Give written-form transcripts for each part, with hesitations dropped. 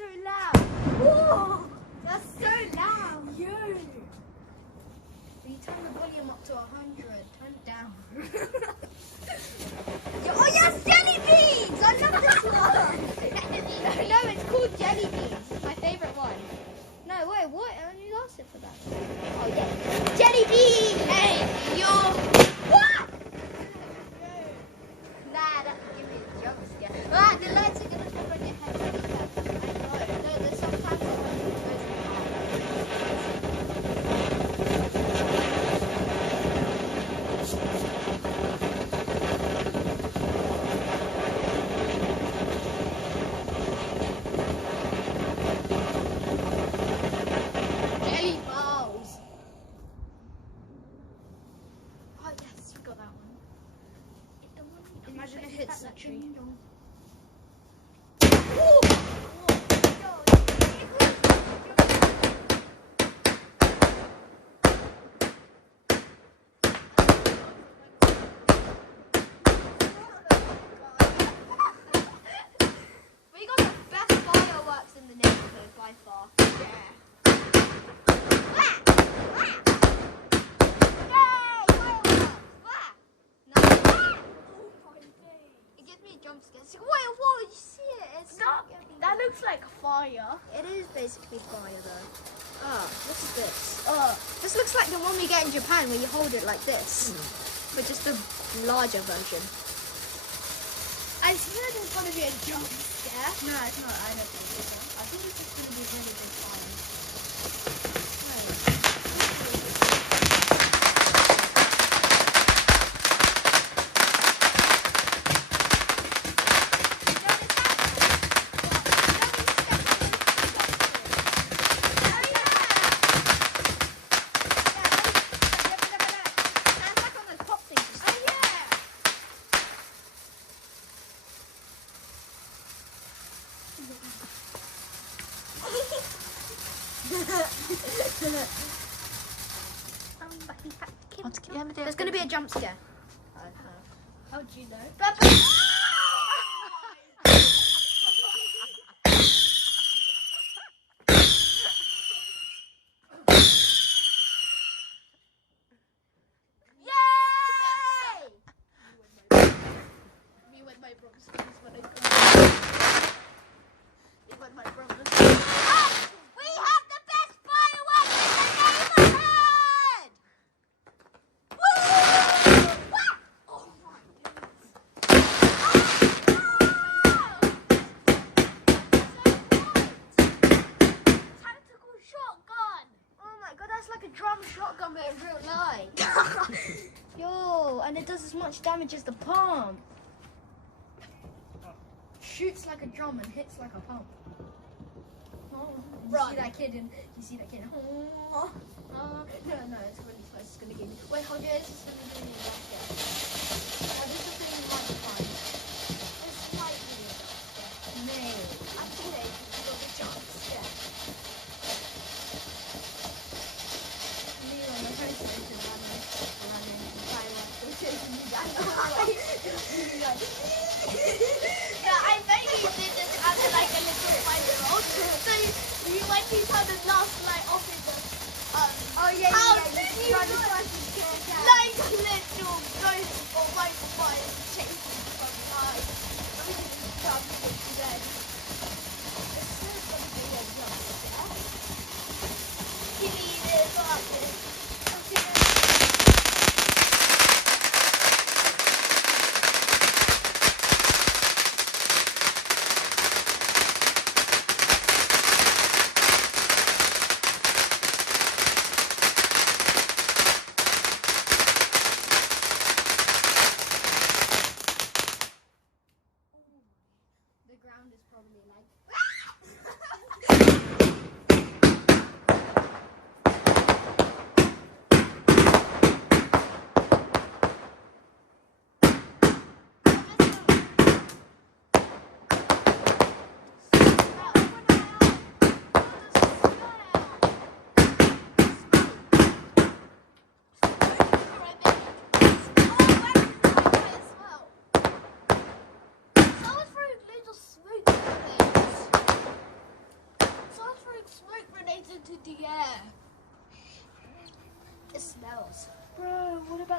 so loud. Whoa, that's so loud. Yo. You turn the volume up to 100. Turn it down. Oh yes, jelly beans! I love this one. No, it's called jelly beans. It's my favourite one. No, wait, what? I only lost it for that. Oh yeah, jelly beans. Hey, you're what? Nah, that could give me a jump scare. Ah, the lights are gonna come on your head. I know. No, there's sometimes it goes jelly balls. Oh yes, we got that one. Imagine it hits that tree. We got the best fireworks in the neighborhood by far. Yeah. It gives me a jump scare. Wait, whoa, you see it? It's That looks like fire. It is basically fire though. What's this? This looks like the one we get in Japan where you hold it like this. But just a larger version. I swear there's gonna be a jump scare. No, it's not. I don't think so. I think it's just gonna be really big fire. There's going to be a jump scare. How'd you know? Yay! Me with my brothers. When I come. Me with my brothers. We have the best fireworks in the neighborhood! Woo! Oh my goodness. Tactical shotgun. Oh my god, that's like a drum shotgun but in real life. Yo, and it does as much damage as the pump. Shoots like a drum and hits like a pump. Oh, Run. You see that kid? Oh, no, it's really close. It's gonna give me. Wait, hold your ears. It's gonna give me a jump scare. Oh, this is really hard to find. It's slightly a jump scare. Maybe. I think it's a jump scare. Me on the first station running fireworks. They're chasing me down the Yeah, I bet you did this as like a little 5-year-old. So when you turn the last light off in the Oh yeah, house, yeah, you run look fast and get down. like a little ghost or white fire.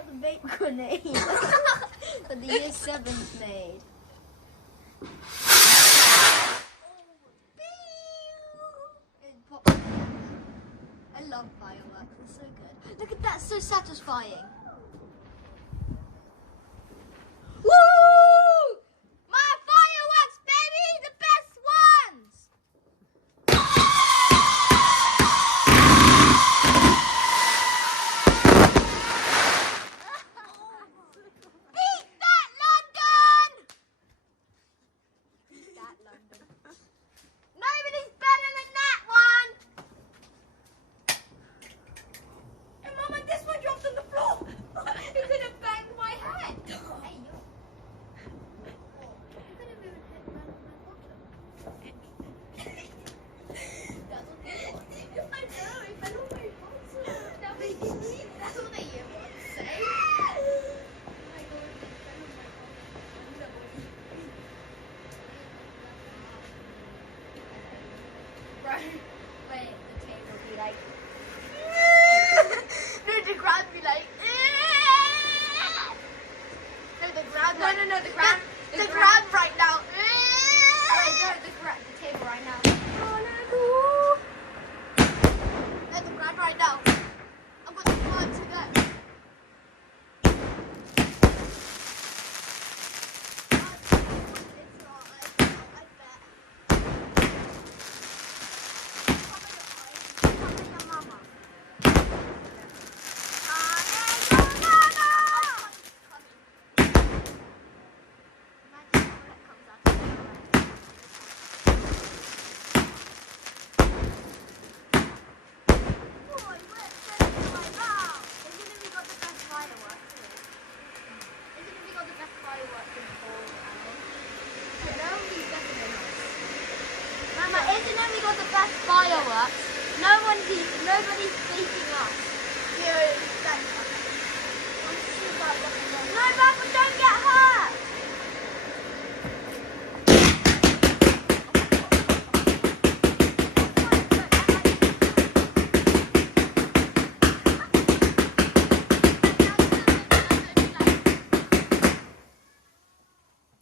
about the vape grenade that the year 7s made. I love fireworks, they're so good. Look at that, so satisfying. Woo! My fireworks, baby, the best ones! Beat that, London! Beat that, London. Nobody's better than that one! And Mama, this one dropped on the floor. It could have banged my head. Hey, you. You could have even hit my bottom. That's what they want. I know, it fell on my bottom. That made me leave. That's what they want to say. Oh my God, it fell on my bottom. Right. Wait, the table will be like. No, the ground be like. No, the ground. No, the ground. The ground right now. The table right now. No, the ground right now. I've got the ground to go. Mama, isn't it we got the best fireworks? Nobody's beating us. No, Mama, don't get hurt.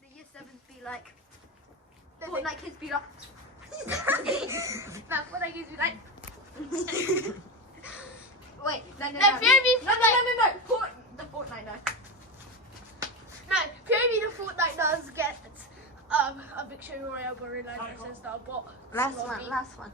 The year 7s be like. Fortnite kids be like. That's what I used to be like. Wait, no. No, Fury No. The Fortnite, no. No, Fury the Fortnite does get a victory royale gorilla and stuff, but Last Sloppy. one. Last one.